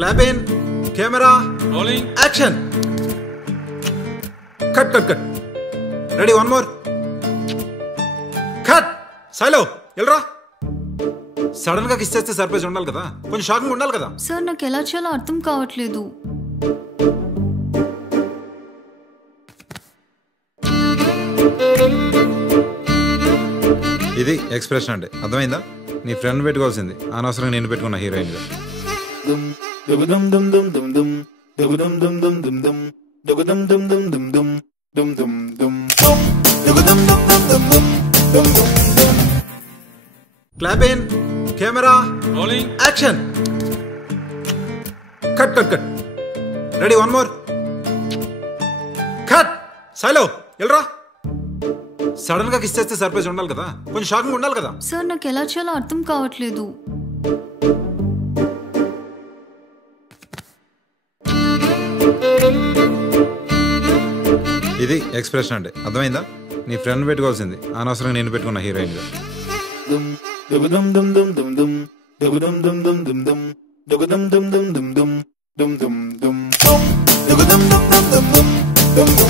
Clap in. Camera. Rolling. Action. Cut. Ready, one more. Cut. Silo. Elra. Sudden గా kiss చేస్తే surprise ఉండాలి కదా, కొంచెం షాకింగ్ ఉండాలి కదా. సార్ నాకు ఎలా చేయాలో అర్థం కావట్లేదు. ఇది ఎక్స్ప్రెషన్ అంటే అర్థమైందా? నీ ఫ్రెండ్ పెట్టుకోవాల్సింది, అనవసరంగా నేను పెట్టుకున్న హీరోయిన్ గా. Clap in. Camera. Rolling. Action. Cut. Ready, one more. Cut. Silo. Elra. Sudden గా కిస్ చేస్తే సర్ప్రైజ్ ఉండాలి కదా, కొంచెం షాకింగ్ ఉండాలి కదా. సార్ నాకు ఎలా చేయాలో అర్థం కావట్లేదు. ఇది ఎక్స్ప్రెషన్ అంటే అర్థమైందా? నీ ఫ్రెండ్ పెట్టుకోవాల్సింది, అనవసరంగా నేను పెట్టుకున్న హీరోయిన్ గా. Dum dum